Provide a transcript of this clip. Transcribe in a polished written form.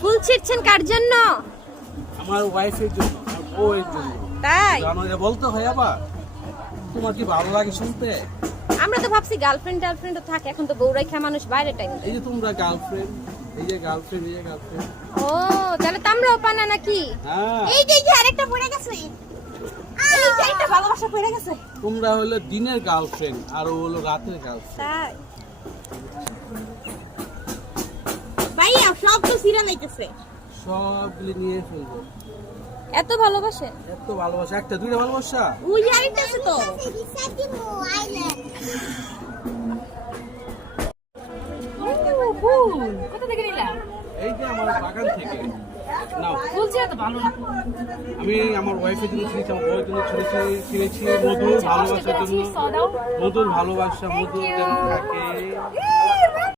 ফুল ছিঁড়ছেন কার জন্য? আমার ওয়াইফের জন্য, আমার বউয়ের জন্য। তাই আমাকে বলতে হয় আবার, তোমার কি ভালো লাগে শুনতে? আমরা তো ভাবছি গার্লফ্রেন্ড টার্লফ্রেন্ডও থাকে, এখন তো বউ রেখা মানুষ বাইরে টাইম। এই যে তোমরা গার্লফ্রেন্ড, এই যে গার্লফ্রেন্ড, এই যে গার্লফ্রেন্ড। ও তাহলে তো আমরাও পানা নাকি? হ্যাঁ, এই যে আরেকটা পড়ে গেছে, এই যে একটা ভালোবাসা পড়ে গেছে। তোমরা হলো দিনের গার্লফ্রেন্ড আর ও হলো রাতের গার্লফ্রেন্ড। তাই ভাইয়া সব তো সিরা লাইতেছে, সবগুলি নিয়ে ফেলবো। এত ভালোবাসে, এত ভালোবাসা, একটা দুইটা ভালোবাসা। ওই যে আরেকটা আছে তো। কোথা থেকে নিলা? এই যে আমার বাগান থেকে নাও। বলছি এত ভালো না। আমি আমার ওয়াইফের জন্য ছিঁড়েছি, আমার বউয়ের জন্য ছিঁড়েছি মধুর ভালোবাসার জন্য। মধুর ভালোবাসা, মধুর যেন থাকে।